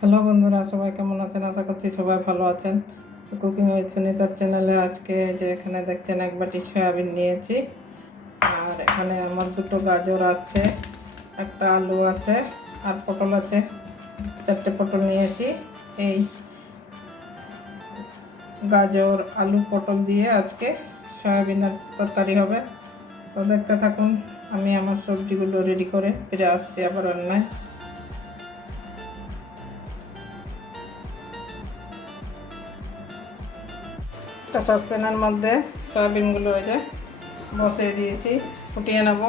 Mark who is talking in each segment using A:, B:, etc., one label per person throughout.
A: Hello বন্ধুরা, সবাই কেমন আছেন? আশা করছি সবাই ভালো আছেন। তো কুকিং উইথ সুনিতার চ্যানেলে আজকে যে এখানে দেখছেন এক বাটি সয়াবিন নিয়েছি। আর এখানে আমার দুটো গাজর আছে, একটা আলু আছে, আর পটল আছে। চারটে পটল নিয়েছি। এই গাজর, আলু, পটল দিয়ে আজকে সয়াবিনের তরকারি হবে। তো দেখতে থাকুন, আমি আমার সবজিগুলো রেডি করে ফিরে আসছি আবার রান্নায় একটা সসপ্যানের মধ্যে সয়াবিনগুলো ওই যে বসিয়ে দিয়েছি, ফুটিয়ে নেব।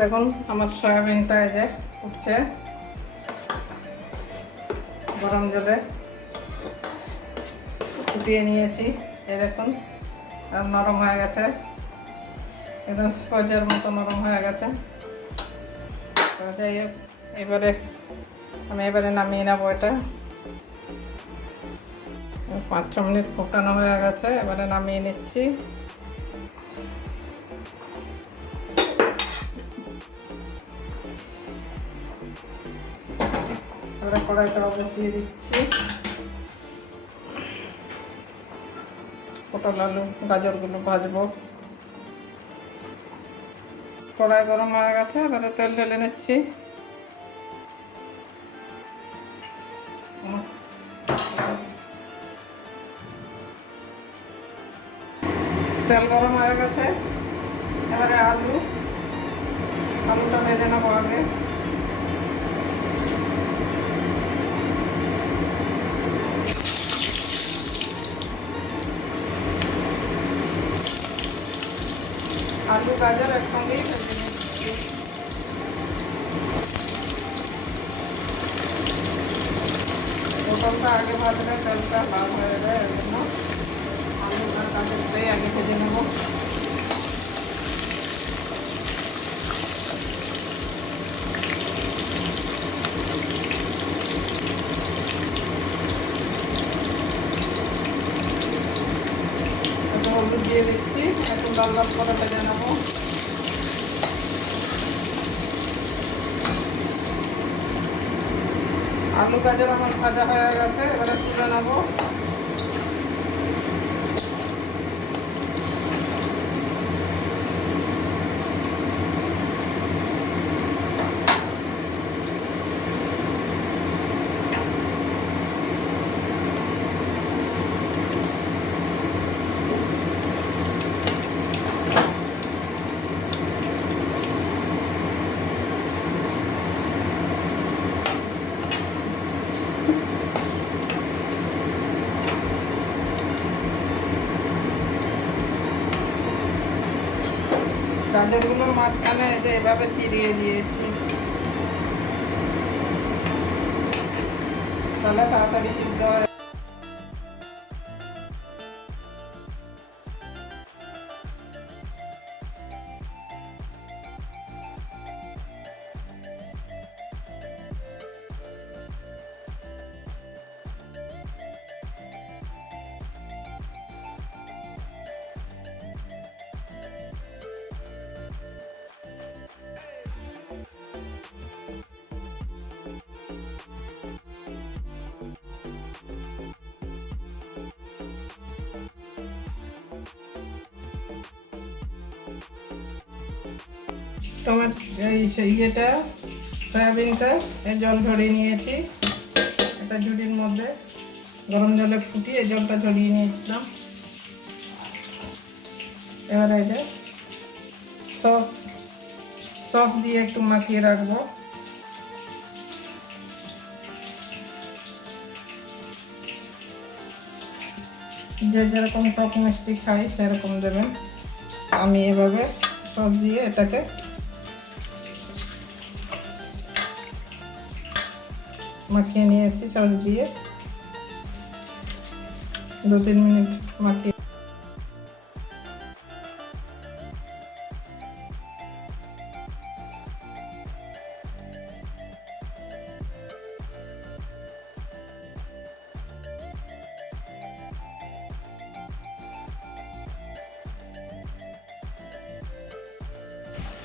A: দেখুন, আমার সয়াবিনটা এই যে উঠছে গরম জলে। ফুটিয়ে নিয়েছি দেখুন, আর নরম হয়ে গেছে। একদম স্পঞ্জের মতো নরম হয়ে গেছে। যাই এবারে আমি এবারে নামিয়ে নেব এটা। পাঁচ ছ মিনিট ফোটানো হয়ে গেছে, এবারে নামিয়ে নিচ্ছি। এবারে কড়াইটা বসিয়ে দিচ্ছি। পটল আলু, গাজরগুলো ভাজবো। কড়াই গরম হয়ে গেছে, এবারে তেল ঢেলে নিচ্ছি। তেল গরম হয়ে গেছে, এবারে আলু, আলুটা ভেজে নেব আগে আলু গাজর একসঙ্গেই ভেজে নিচ্ছি পটলটা আগে ভাজলে তেলটা লাল হয়ে যায় এর জন্য আলু আর গাজরটাই আগে ভেজে নেব। হলুদ দিয়ে দিচ্ছি, একটু লাল লাল করে ভেজে নেব আলু গাজর আমার ভাজা হয়ে গেছে এবারে তুলে নেব। গাজরগুলোর মাঝখানে এটা এভাবে চিরিয়ে দিয়েছি। তাহলে তাড়াতাড়ি সিদ্ধ হয় টমেটো ইয়েটা, সয়াবিনটা জল ঝরিয়ে নিয়েছি। এটা ঝুড়ির মধ্যে গরম জলে ফুটিয়ে জলটা ঝরিয়ে নিয়েছিলাম। এবারে এটা সস সস দিয়ে একটু মাখিয়ে রাখব। যে যেরকম টক মিষ্টি খাই, সেরকম দেবেন। আমি এভাবে সস দিয়ে এটাকে মাখিয়ে নিয়েছি সস দিয়ে। দু তিন মিনিট মাখিয়ে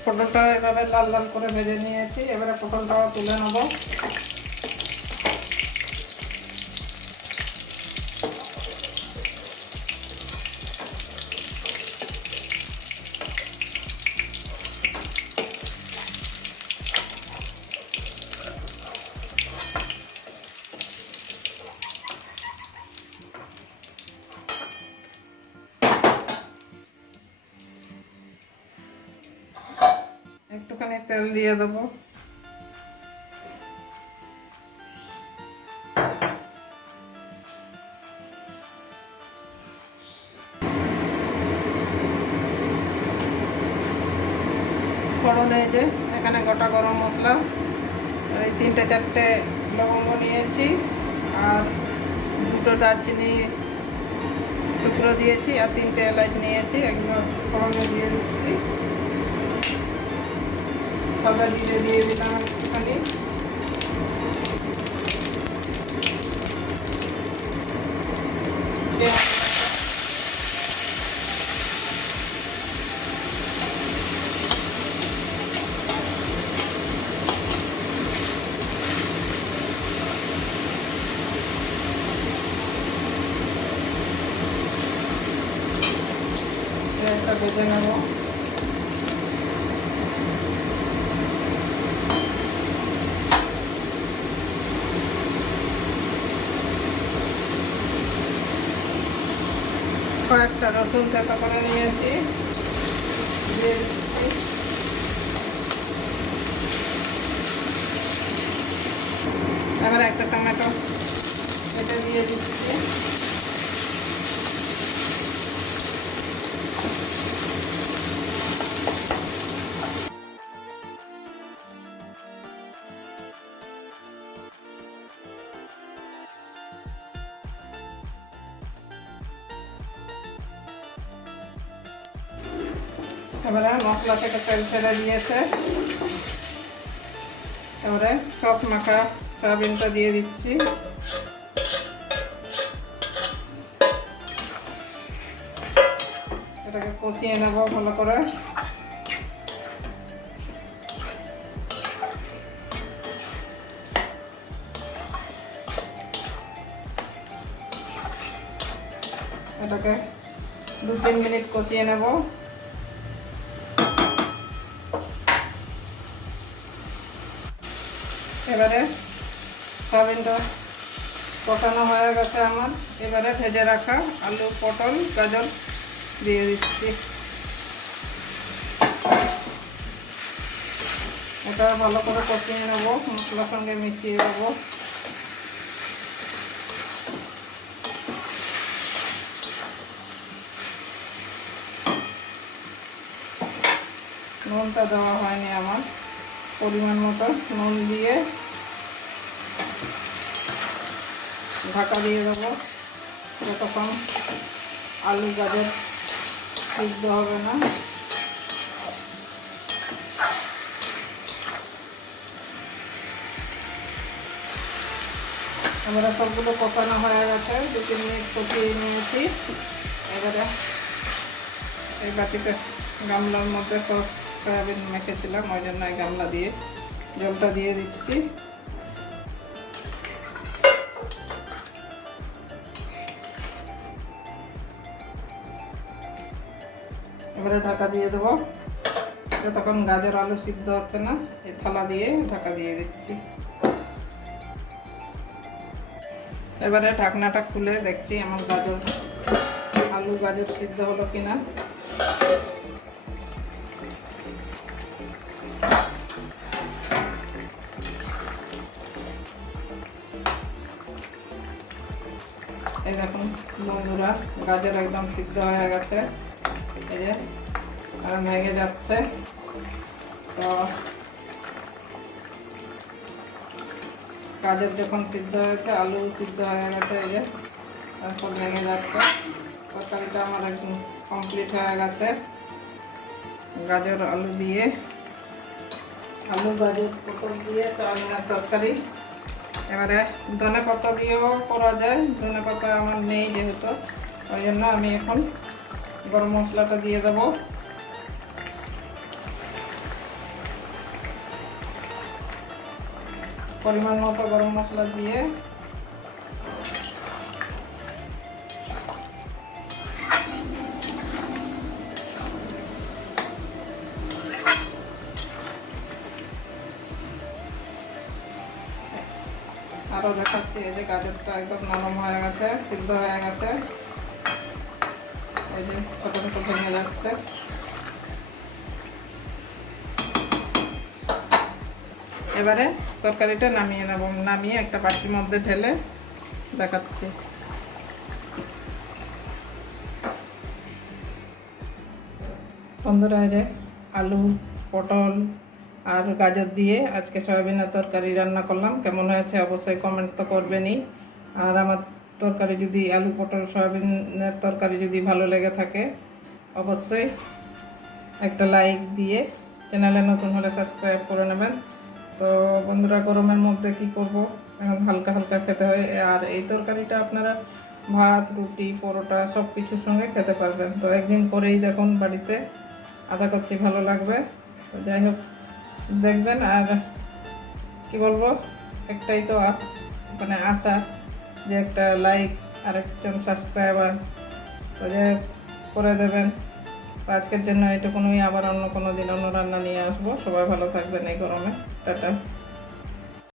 A: পটলটা এভাবে লাল লাল করে ভেজে নিয়েছি। এবারে পটলটাও তুলে নেব। একটুখানি তেল দিয়ে দেবো। ফোড়নে এই যে এখানে গোটা গরম মশলা, এই তিনটে চারটে লবঙ্গ নিয়েছি, আর দুটো দারচিনি টুকরো দিয়েছি, আর তিনটে এলাচ নিয়েছি এগুলো ফোড়নে দিয়ে দিচ্ছি। সাদা জিরে দিয়ে দিলাম একটুখানি পেঁয়াজ পেঁয়াজটা ভেজে নেব রসুন চাপা করে নিয়েছি। দিয়ে দিচ্ছি। একটা টমেটো এটা দিয়ে দিচ্ছি। এবারে মশলা থেকে তেল ছেড়ে দিয়েছে। এবারে সব মাখা সয়াবিনটা দিয়ে দিচ্ছি। এটাকে কষিয়ে নেব ভালো করে। এটাকে দু তিন মিনিট কষিয়ে নেব। এবারে সয়াবিনটা কষানো হয়ে গেছে আমার। এবারে ভেজে রাখা আলু, পটল, গাজর দিয়ে দিচ্ছি। এটা ভালো করে কষিয়ে নেব, মশলার সঙ্গে মিশিয়ে দেবো। নুনটা দেওয়া হয়নি আমার, পরিমাণ মতো নুন দিয়ে ঢাকা দিয়ে দেবো যতক্ষণ আলু গাজর সিদ্ধ হবে না। এবারে সবগুলো কষানো হয়ে গেছে, দু তিন মিনিট কষিয়ে নিয়েছি। এবারে এই বাটিতে গামলার মধ্যে সস, সয়াবিন মেখেছিলাম ওই জন্য গামলা দিয়ে, জলটা দিয়ে দিচ্ছি। এবারে ঢাকা দিয়ে দেবো। যতক্ষণ গাজর আলু সিদ্ধ হচ্ছে না, এই থালা দিয়ে ঢাকা দিয়ে দিচ্ছি। এবারে ঢাকনাটা খুলে দেখছি আমার গাজর, আলু গাজর সিদ্ধ হলো কিনা। এই দেখুন বন্ধুরা, গাজর একদম সিদ্ধ হয়ে গেছে। এই যে আর ভেঙে যাচ্ছে। তো গাজর যখন সিদ্ধ হয়েছে, আলু সিদ্ধ হয়ে গেছে, এই যে তারপর ভেঙে যাচ্ছে। তরকারিটা আমার একদম কমপ্লিট হয়ে গেছে। গাজর, আলু দিয়ে। আলু, গাজর, পটল দিয়ে চাউমিনের তরকারি। এবারে ধনে পাতা দিয়েও করা যায়। ধনে পাতা আমার নেই যেহেতু, ওই জন্য আমি এখন গরম মশলাটা দিয়ে দেবো। পরিমাণ মতো গরম মশলা দিয়ে আরও দেখাচ্ছি, এই যে গাজরটা একদম নরম হয়ে গেছে, সিদ্ধ হয়ে গেছে। এই যে ছোটো ছোটো ভেঙে যাচ্ছে। এবারে তরকারিটা নামিয়ে নেব। নামিয়ে একটা বাটির মধ্যে ঢেলে দেখাচ্ছি। বন্ধুরা যে আলু, পটল আর গাজর দিয়ে আজকে সয়াবিনের তরকারি রান্না করলাম। কেমন হয়েছে অবশ্যই কমেন্ট তো করবেনই। আর আমার তরকারি যদি, আলু, পটল, সয়াবিনের তরকারি যদি ভালো লেগে থাকে, অবশ্যই একটা লাইক দিয়ে চ্যানেলে নতুন হলে সাবস্ক্রাইব করে নেবেন। তো বন্ধুরা, গরমের মধ্যে কি করব? এখন হালকা হালকা খেতে হয়। আর এই তরকারিটা আপনারা ভাত, রুটি, পরোটা সব কিছুর সঙ্গে খেতে পারবেন। তো একদিন করেই দেখুন বাড়িতে। আশা করছি ভালো লাগবে। তো যাই হোক, দেখবেন। আর কি বলব? একটাই তো মানে আশা যে একটা লাইক আর একজন সাবস্ক্রাইবার তো যাই করে দেবেন। আজকের জন্য এটুকুনই, আবার অন্য কোনো দিন অন্য রান্না নিয়ে আসব। সবাই ভালো থাকবেন এই গরমে। টাটা।